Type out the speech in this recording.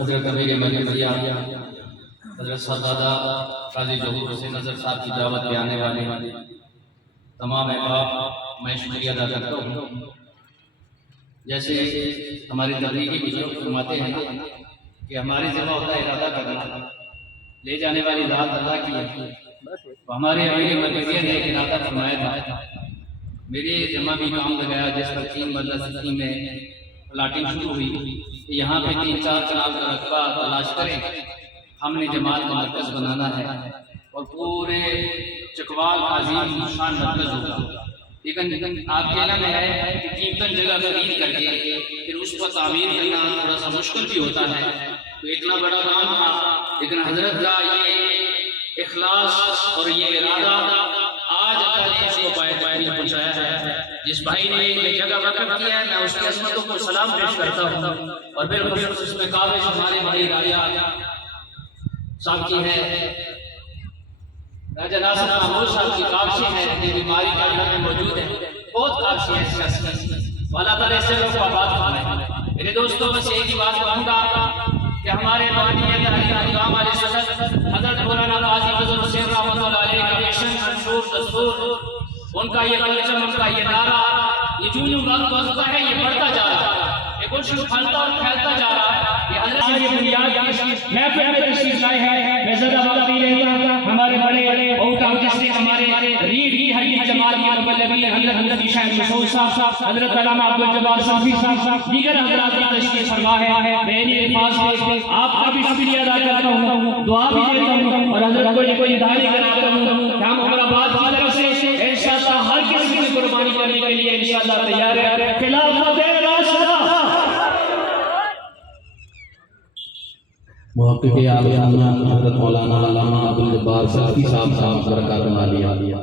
حضرت امیر مرکزیہ حضرت سردادا قاضی ظہور حسین نظر صاحب کی دعوت پہ آنے والے تمام احباب میں شکریہ ادا کرتا ہوں۔ جیسے ہمارے تبلیغی بزرگ فرماتے ہیں کہ ہماری ذمہ ہوتا ہے ارادہ کرنا، لے جانے والی ذات اللہ کی ہے، تو ہمارے امیر مرکزیہ نے ایک ارادہ فرمایا تھا۔ میرے ذمہ بھی کام لگایا جس پر 3 مرلہ سٹی میں پلاٹنگ شروع ہوئی، یہاں پہ 3-4 کنال کا رقبہ تلاش کریں، ہم نے جماعت کا مرکز بنانا ہے اور پورے چکوال عظیم شان مرکز ہوگا۔ لیکن آپ کے علم میں ہے کہ قیمتاً جگہ خرید کر کے پھر اس پر تعمیر کرنا تھوڑا سا مشکل بھی ہوتا ہے، تو اتنا بڑا کام تھا، لیکن حضرت کا یہ اخلاص اور یہ ارادہ آج اللہ نے اس کو پائے پہنچایا ہے۔ جس بھائی نے یہ جگہ وقف کیا ہے میں اس کی عظمتوں کو سلام پیش کرتا ہوں، اور بالخصوص اس میں کاوش ہمارے بھائی راجہ صاحب کی ہے، راجہ ناصر محمود صاحب کی کاوشیں ہیں، یہ بیماری کا عالم میں موجود ہے، بہت کاوشیں ہیں سیاسی، اللہ تعالیٰ اس سے لوگ کو آباد فرمائے۔ میرے دوستوں بس ایک ہی بات کہوں گا کہ ہمارے مہدی تحریر امام علیہ السلام حضرت مولانا قاضی فضل حسین رحمۃ اللہ علیہ کا مشن منشور دستور، ان کا یہ کلچر، ان کا یہ نعرہ، یہ جو وقت گزرتا ہے یہ بڑھتا جا رہا ہے، یہ کچھ پھلتا اور پھیلتا جا رہا ہے۔ یہ حضرت یہ بنیاد کی محفل میں تشریف لائے ہیں، میں زیادہ وقت نہیں لے گا۔ ہمارے بڑے آؤٹ آف ڈسٹرکٹ ہمارے ریڈ کی حدیث جماعت کے مبلغین حضرت شیخ مسعود صاحب، حضرت علامہ عبدالجبار صافی صاحب، دیگر حضرات کی تشریف فرما ہے۔ میں انہی الفاظ میں آپ کا بھی شکریہ ادا کرتا ہوں، دعا بھی دیتا ہوں، اور حضرت کو یہ کوئی دعائی کراتا ہوں کہ ہم عمرآباد کی طرف سے انشاءاللہ ہر کسی کی قربانی کرنے کے لیے انشاءاللہ تیار ہے۔ خلافت راشدہ محقق عالم حضرت مولانا علامہ عبدالجبار صافی صاحب برکات عالیہ